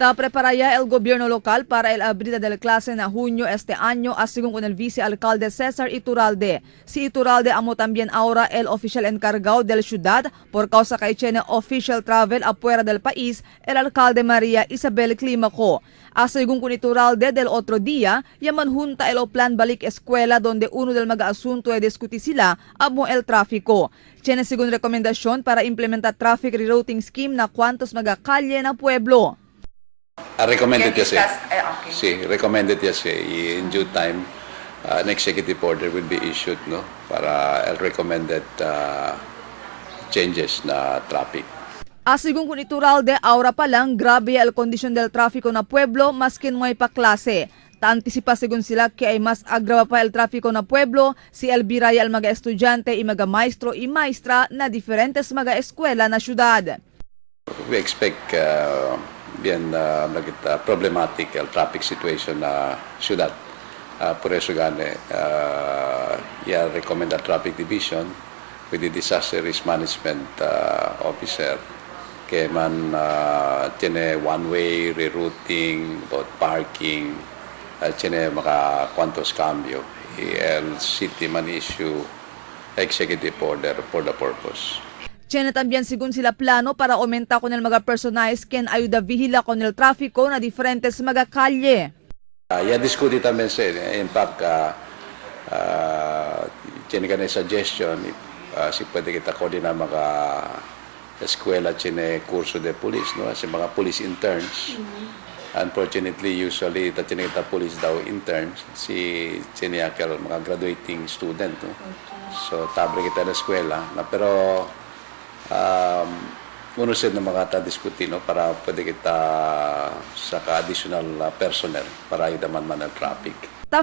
Prepararía el gobierno local para el abrida de clase na junio este año, según con el vicealcalde Cesar Iturralde. Si Iturralde amo también ahora el oficial encargado del ciudad por causa que tiene official travel afuera del país, el alcalde María Isabel Climaco. Según con Iturralde del otro día, yaman junta el plan balik eskwela donde uno del mag-asunto ay diskuti sila amo el tráfico. Tiene según rekomendasyon para implementar traffic rerouting scheme na kwantos magakalye na pueblo. Recommended Can yes, discuss, okay. sí, recommended yes, in due time, an executive order will be issued, no, para el recommended changes na traffic. Según con Iturralde, ahora pa lang grabe el kondisyon del trafiko na pueblo maskin may paklase. Antisipa según sila que ay mas agrava pa el trafiko na pueblo si el biraya al mga estudyante y mga maestro y maestra na diferentes mga eskwela na syudad. We expect bien problematic el traffic situation na ciudad. Por eso gane, ya recommend a traffic division with the disaster risk management officer que man tiene one-way rerouting, about parking, tiene mga cuantos cambio. El city man issue executive order for the purpose. Tiene también según sila plano para aumenta con el mga personajes quien ayuda vigila con el tráfico na diferentes mga kalye. Ya discuti también in fact, tiene ka na suggestion, si pwede kita koordinar mga eskwela, tiene kurso de police, no? Si mga police interns. Unfortunately, usually, tiene kita police daw interns, si tiene mga graduating student, no? So, tabre kita na eskwela, pero uno sa mga ta-diskuti, no? Para pwede kita sa additional personnel para ayudaman man ang traffic.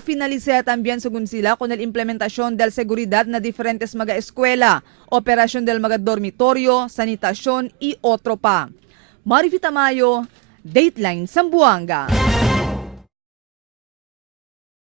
Finaliza también según sila con el implementación del seguridad na diferentes mga eskwela, operasyon del mga dormitorio, sanitasyon y otro pa. Marifita Mayo, Dateline Zamboanga.